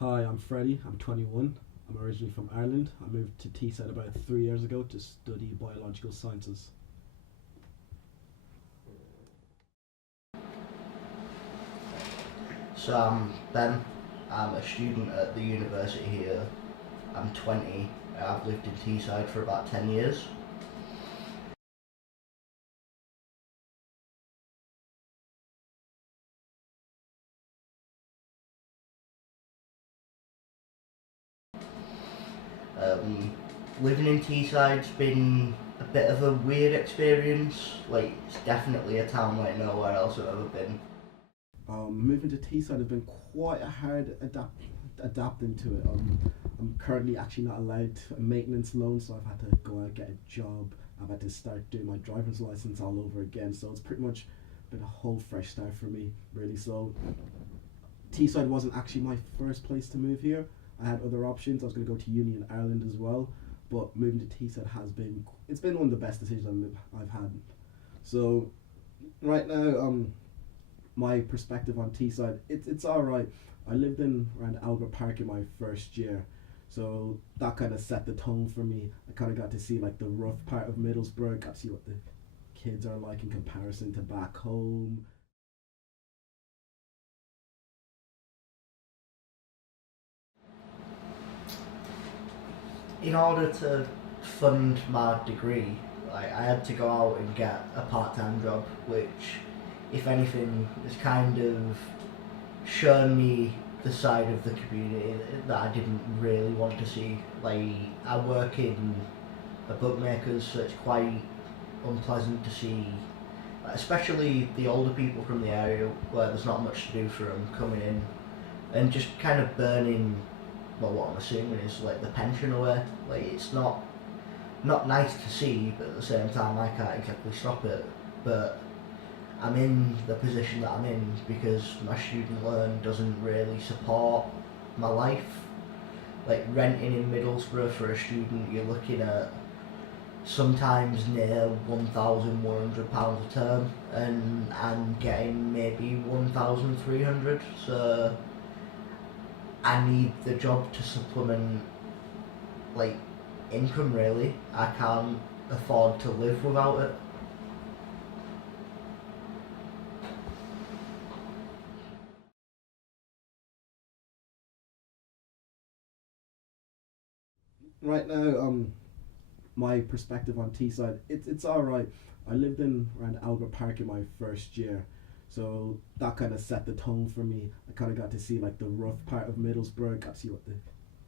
Hi, I'm Freddie. I'm 21. I'm originally from Ireland. I moved to Teesside about 3 years ago to study biological sciences. So I'm Ben. I'm a student at the university here. I'm 20. I've lived in Teesside for about 10 years. Um, Living in Teesside's been a bit of a weird experience. Like, it's definitely a town like nowhere else I've ever been. Moving to Teesside has been quite a hard adapting to it. I'm currently actually not allowed a maintenance loan, so I've had to go out get a job. I've had to start doing my driver's license all over again. So it's pretty much been a whole fresh start for me, really. So Teesside wasn't actually my first place to move here. I had other options. I was going to go to uni in Ireland as well, but moving to Teesside has been it's been one of the best decisions I've had. So right now, my perspective on Teesside, it's all right. I lived in around Albert Park in my first year, so that kind of set the tone for me. I kind of got to see like the rough part of Middlesbrough, got to see what the kids are like in comparison to back home. In order to fund my degree, like, I had to go out and get a part-time job, which, if anything, has kind of shown me the side of the community that I didn't really want to see. Like, I work in a bookmaker's, so it's quite unpleasant to see, especially the older people from the area where there's not much to do for them coming in and just kind of burning, well, what I'm assuming is like the pension away. Like, it's not nice to see, but at the same time I can't exactly stop it. But I'm in the position that I'm in because my student loan doesn't really support my life. Like, renting in Middlesbrough for a student, you're looking at sometimes near £1,100 a term, and I'm getting maybe 1,300. So I need the job to supplement, like, income. Really, I can't afford to live without it. Right now, my perspective on Teesside, it's all right. I lived in around Albert Park in my first year, so that kind of set the tone for me. I kind of got to see like the rough part of Middlesbrough, got to see what the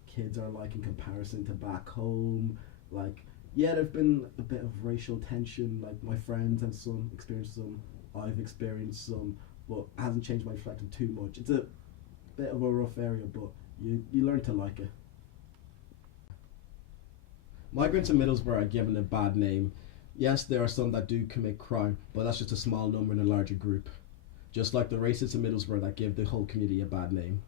kids are like in comparison to back home. Like, yeah, there've been a bit of racial tension. Like, my friends have some experienced some, I've experienced some, but it hasn't changed my perspective too much. It's a bit of a rough area, but you learn to like it. Migrants in Middlesbrough are given a bad name. Yes, there are some that do commit crime, but that's just a small number in a larger group. Just like the racists in Middlesbrough that give the whole community a bad name.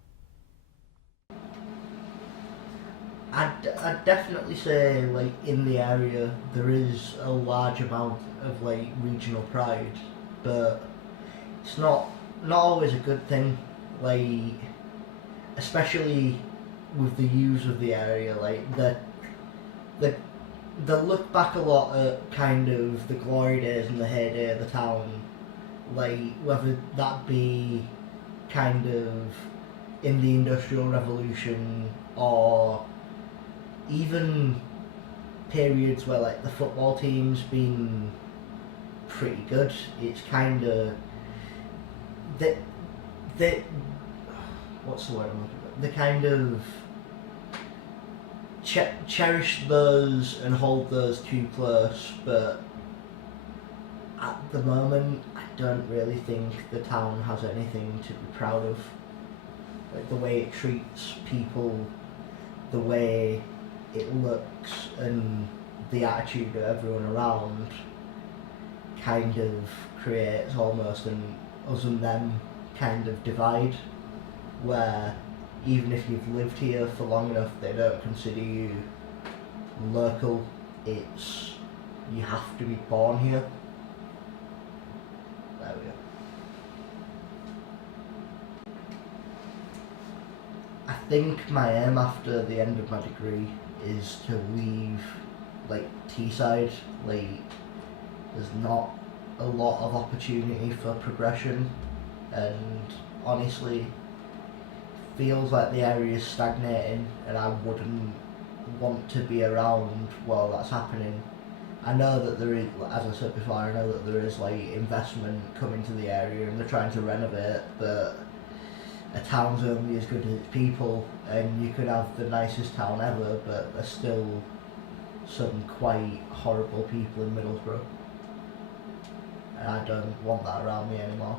I'd definitely say, like, in the area there is a large amount of, like, regional pride, but it's not always a good thing. Like, especially with the youth of the area, like, the they look back a lot at kind of the glory days and the heyday of the town, like whether that be kind of in the Industrial Revolution or even periods where, like, the football team's been pretty good. It's kind of that they what's the word I'm looking for? They kind of cherish those and hold those too close, but at the moment, I don't really think the town has anything to be proud of. Like, the way it treats people, the way it looks, and the attitude of everyone around kind of creates almost an us and them kind of divide, where even if you've lived here for long enough, they don't consider you local. It's you have to be born here. There we go. I think my aim after the end of my degree is to leave like Teesside. Like there's not a lot of opportunity for progression, and honestly feels like the area is stagnating, and I wouldn't want to be around while that's happening. I know that there is, as I said before, I know that there is like investment coming to the area and they're trying to renovate, but a town's only as good as its people, and you could have the nicest town ever, but there's still some quite horrible people in Middlesbrough, and I don't want that around me anymore.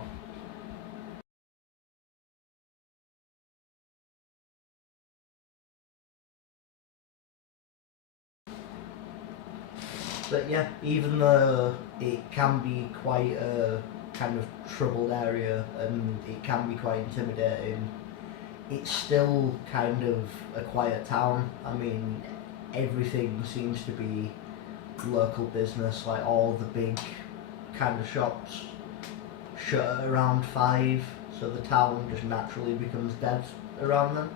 But yeah, even though it can be quite a kind of troubled area and it can be quite intimidating, it's still kind of a quiet town. I mean, everything seems to be local business, like all the big kind of shops shut at around 5, so the town just naturally becomes dead around then.